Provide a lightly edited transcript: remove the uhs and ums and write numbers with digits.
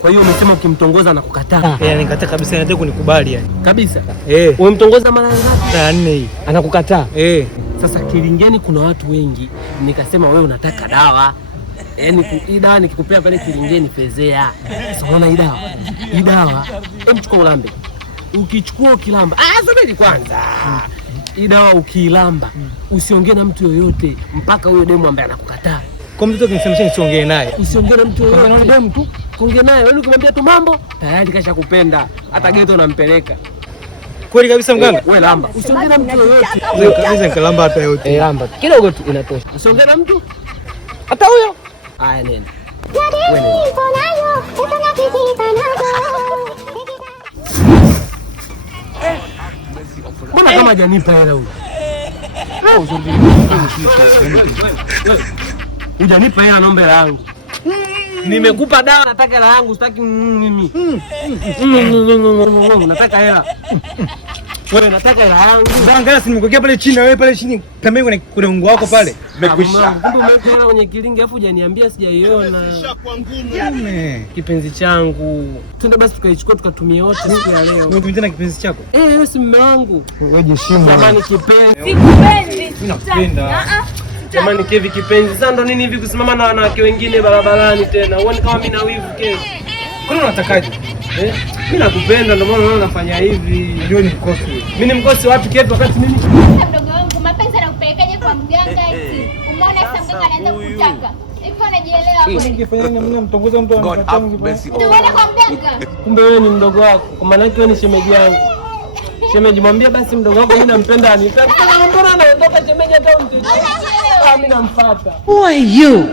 Kwa hiyo umesema ukimtongoza na kukataa? Nikataa kabisa, nataka kunikubali yani. Kabisa? Umemtongoza mara ngapi? 4 hii. Anakukataa? Sasa Kilingeni kuna watu wengi, nikasema wewe unataka dawa. Yaani hii dawa nikikupea pale Kilingeni fezea. Sasa unaona hii dawa. Chukua ulambe. Ukichukua ukilamba. Subiri kwanza. Hii dawa ukilamba, usiongee na mtu yoyote mpaka huyo demu ambaye anakukataa. Kwa mtu ukimsemesha nisiongee naye. Usiongee na mtu yoyote. Ni demu tu. Kuongea naye, wewe ukimwambia tu mambo, tayari kashakupenda. Hata geto unampeleka. Kweli kabisa mganga? Wewe lamba. Usiongee na mtu yoyote. Kabisa nikalamba hata yote. Lamba. Kidogo tu inatosha. Usiongee na mtu? Hata huyo. Haya nenda. Mbona kama hajanipa hela huyu? Hujanipa hela, naomba hela yangu. Nimekupa dawa, nataka hela yangu, sitaki mimi. Nataka hela. Wewe nataka hela yangu. Angalia, si nimekuwekea pale chini na wewe pale chini pembeni kuna ungo wako pale. Umekwisha. Kumbe umeweka hela kwenye kilingi afu hujaniambia, sijaiona. Kipenzi changu. Twende basi tukaichukua tukatumie wote siku ya leo. Wewe tena kipenzi chako? Wewe si mume wangu. Wewe jishimu. Jamani kipenzi. Sikupendi. Ninakupenda. Jamani Kevi kipenzi. Sasa ndo nini hivi kusimama na wanawake wengine barabarani tena? Uone kama mimi na wivu Kevi. Kwani unatakaje? Mimi nakupenda ndio maana unafanya hivi. Ndio ni mkosi. Mimi ni mkosi wapi Kevi wakati mimi? Mdogo wangu mapenzi yanakupelekaje kwa mganga eti? Umeona sasa mganga anaanza kukutaka. Ipo anajielewa hapo. Ningefanya nini mtongoza mtu anataka basi. Unaona kwa mganga? Kumbe wewe ni mdogo wako. Kwa maana yake wewe ni shemeji yangu. Shemeji mwambie basi mdogo wako mimi nampenda anitaka. Mbona anaondoka shemeji hata umtiki? Mimi namfuata. Who are you?